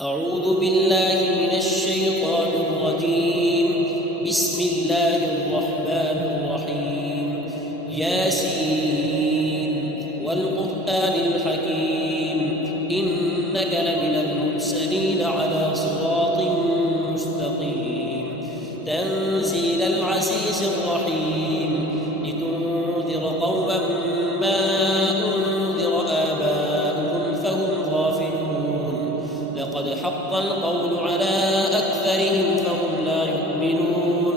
أعوذ بالله من الشيطان الرجيم. بسم الله الرحمن الرحيم. ياسين والقرآن الحكيم إنك لمن المرسلين على صراط مستقيم تنزيل العزيز الرحيم لتنذر قوما ما أنذر آباؤهم فهم غافلون لقد حق القول على أكثرهم فهم لا يؤمنون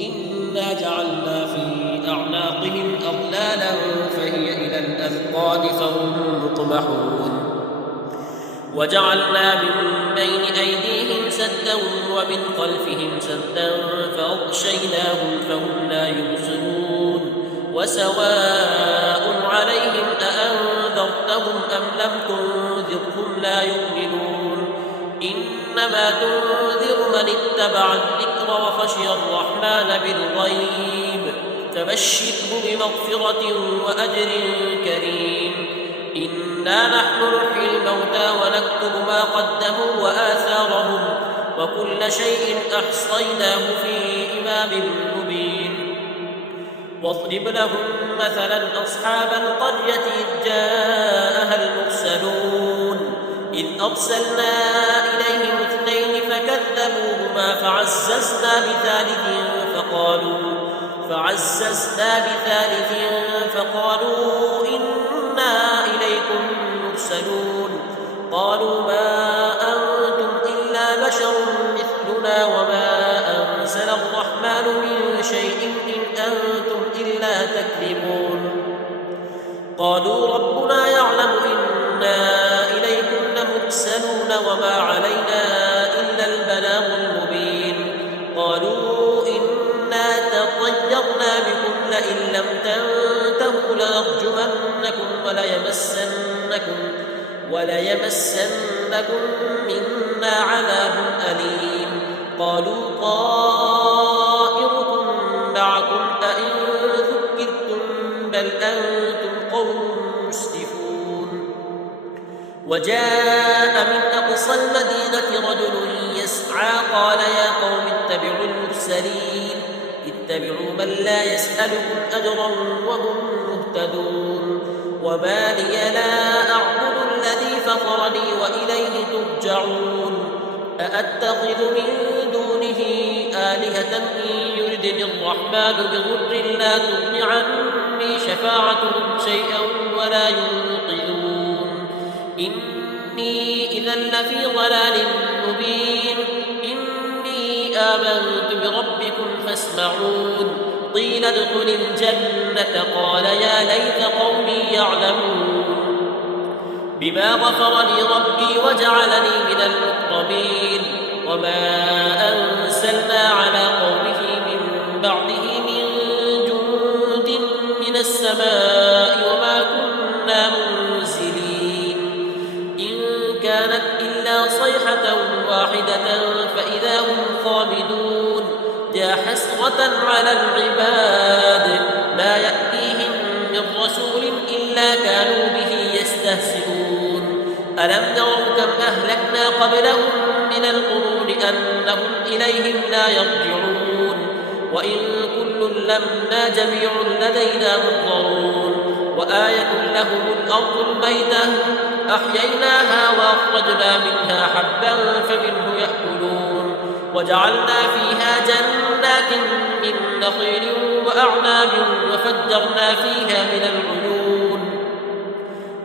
إنا جعلنا في أعناقهم أغلالا فهي إلى الأذقان فهم مقمحون وجعلنا من بين أيديهم سدا ومن خلفهم سدا فأغشيناهم فهم لا يبصرون وسواء عليهم أأنذرتهم أم لم تنذرهم لا يؤمنون إنما تنذر من اتبع الذكر وخشي الرحمن بالغيب فبشره بمغفرة وأجر كريم إنا نحن نحيي الموتى ونكتب ما قدموا وآثارهم وكل شيء أحصيناه في إمام مبين واضرب لهم مثلا أصحاب القرية إذ جاءها المرسلون إذ أرسلنا إليهم اثنين فكذبوهما فعززنا بثالث فقالوا إنا إليكم مرسلون قالوا ما أنتم إلا بشر مثلنا وما أنزل الرحمن من شيء إن أنتم إلا تكذبون قالوا ربنا يعلم إنا إليكم لمرسلون وما علينا إلا البلاغ المبين قالوا إنا تطيرنا بكم لئن لم تنتهوا لنرجمنكم وليمسنكم منا عذاب أليم قالوا طائركم معكم أئن ذكرتم بل أنتم قوم مسرفون وجاء من أقصى المدينة رجل يسعى قال يا قوم اتبعوا المرسلين اتبعوا من لا يسألكم أجرا وهم مهتدون وما لي لا أعبد الذي فطرني وإليه ترجعون أأتخذ من دونه آلهة إن يردني الرحمن بضر لا تغن عني شفاعتهم شيئا ولا ينقذون إني إذا لفي ضلال مبين إني آمنت بربكم فاسمعون قيل ادخل الجنة قال يا ليت قومي يعلمون بما غفر لي ربي وجعلني من المكرمين وما أنزلنا على قومه من بعده من جند من السماء وما كنا منزلين إن كانت إلا صيحة واحدة فإذا هم خامدون يا حسرة على العباد ما يأتيهم من رسول إلا كانوا به يستهزئون ألم يروا كم أهلكنا قبلهم من القرون أنهم إليهم لا يرجعون وإن كل لما جميع لدينا محضرون وآية لهم الأرض الميتة أحييناها وأخرجنا منها حبا فمنه يأكلون وجعلنا فيها جنات من نخيل وأعناب وفجرنا فيها من العيون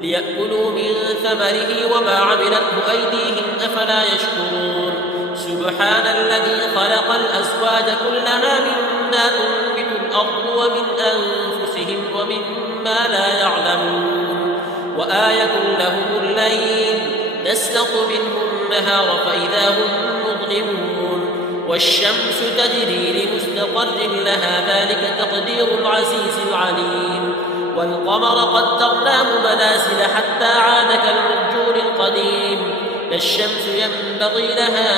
ليأكلوا من ثمره وما عملته أيديهم أفلا يشكرون سبحان الذي خلق الأزواج كلها مما تنبت الأرض ومن أنفسهم ومما لا يعلمون وآية لهم الليل نسلق منه النهار فإذا هم مظلمون والشمس تجري لمستقر لها ذلك تقدير العزيز العليم والقمر قدرناه منازل حتى عاد كالعرجون القديم لا الشمس ينبغي لها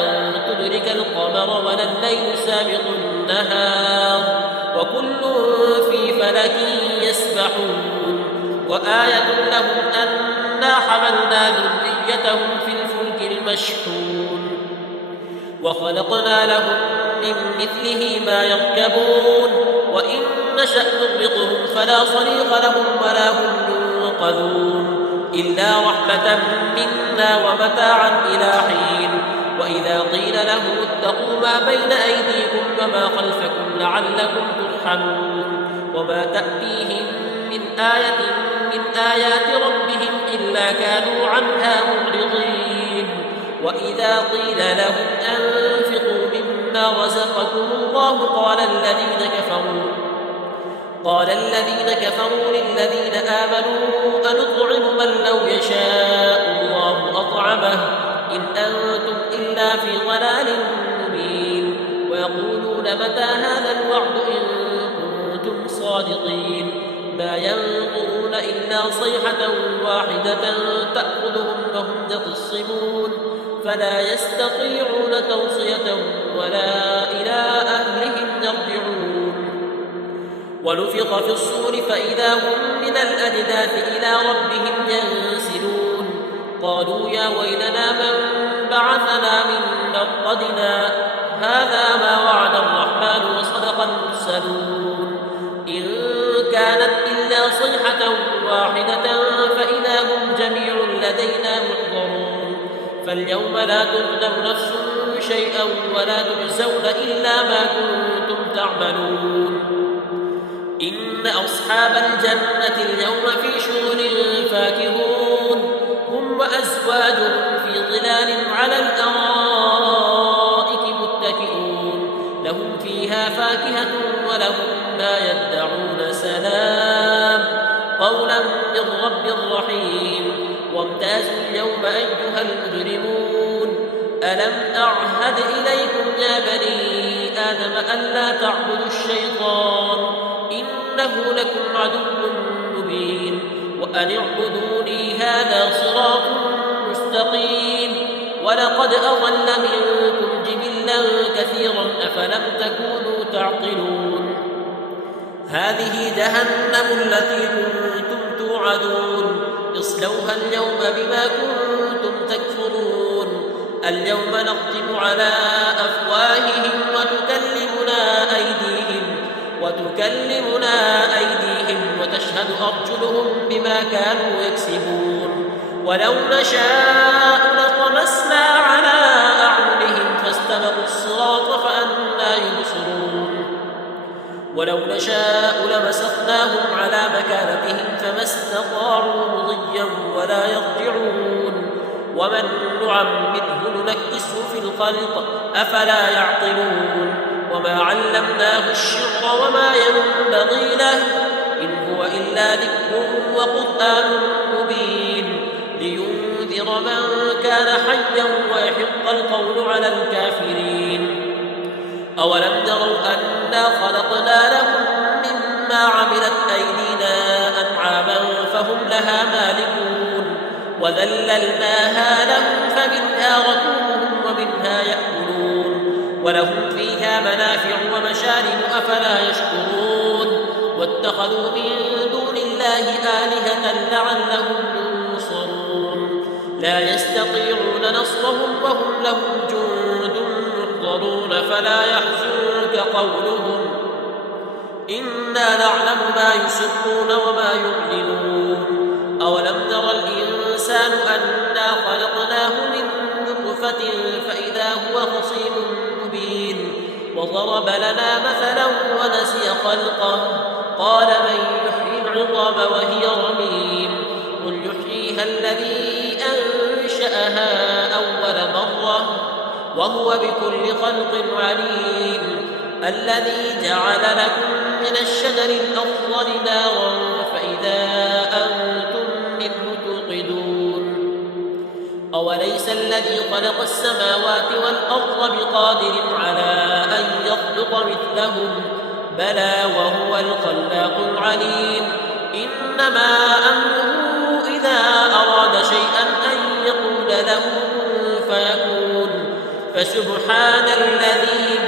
أن تدرك القمر ولا الليل سابق النهار وكل في فلك يسبحون وآية لهم أنا حملنا ذريتهم في الفلك مشحون وخلقنا لهم من مثله ما يركبون وإن نشأ نغرقهم فلا صريخ لهم ولا هم ينقذون إلا رحمة منا ومتاعا إلى حين وإذا قيل لهم اتقوا ما بين أيديكم وما خلفكم لعلكم ترحمون وما تأتيهم من آية من آيات ربهم إلا كانوا عنها معرضين وإذا قيل لهم أنفقوا مما رزقكم الله قال الذين كفروا للذين آمنوا أنطعم من لو يشاء الله أطعمه إن أنتم إلا في ضلال مبين ويقولون متى هذا الوعد إن كنتم صادقين ما ينظرون إلا صيحة واحدة تأخذهم وهم يخصمون فلا يستطيعون توصية ولا إلى أهلهم يرجعون ونفخ في الصور فإذا هم من الأجداث إلى ربهم ينسلون قالوا يا ويلنا من بعثنا من مرقدنا هذا ما وعد الرحمن وصدق المرسلون إن كانت إلا صيحة واحدة فإذا هم جميع لدينا محضرون فاليوم لا تظلم نفس شيئا ولا تجزون إلا ما كنتم تعملون إن أصحاب الجنة اليوم في شغل فاكهون هم وأزواجهم في ظلال على الأرائك متكئون لهم فيها فاكهة ولهم ما يدعون سلام قولا من رب رحيم وامتازوا اليوم أيها المجرمون ألم أعهد إليكم يا بني آدم ألا تعبدوا الشيطان إنه لكم عدو مبين وأن اعبدوني هذا صراط مستقيم ولقد أضل منكم جبلا كثيرا أفلم تكونوا تعقلون هذه جهنم التي كنتم توعدون اصلوها اليوم بما كنتم تكفرون اليوم نختم على أفواههم وتكلمنا أيديهم وتشهد أرجلهم بما كانوا يكسبون ولو نشاء لطمسنا على أعينهم فاستبقوا الصراط فأنى يبصرون ولو نشاء لمسخناهم على مكانتهم فما استطاعوا مضيا ولا يرجعون ومن نعمره ننكسه في الخلق أفلا يعقلون وما علمناه الشعر وما ينبغي له إن هو إلا ذكر وقرآن مبين لينذر من كان حيا ويحق القول على الكافرين أولم يروا أنا خلقنا لهم مما عملت أيدينا أنعاما فهم لها مالكون وذللناها لهم فمنها ركوبهم ومنها يأكلون ولهم فيها منافع ومشارب أفلا يشكرون واتخذوا من دون الله آلهة لعلهم ينصرون لا يستطيعون نصرهم وهم لهم جند محضرون فلا يحزنك قولهم إنا نعلم ما يسرون وما يعلنون أولم تر الإنسان أنا خلقناه من نطفة فإذا هو خصيم مبين وضرب لنا مثلا ونسي خلقه قال من يحيي العظام وهي رميم قل يحييها الذي أنشأها أول مرة وهو بكل خلق عليم الذي جعل لكم من الشجر الأخضر نارا فإذا أنتم منه توقدون أوليس الذي خلق السماوات والأرض بقادر على أن يخلق مثلهم بلى وهو الخلاق العليم إنما أمره إذا أراد شيئا أن يقول له كن فيكون فسبحان الذي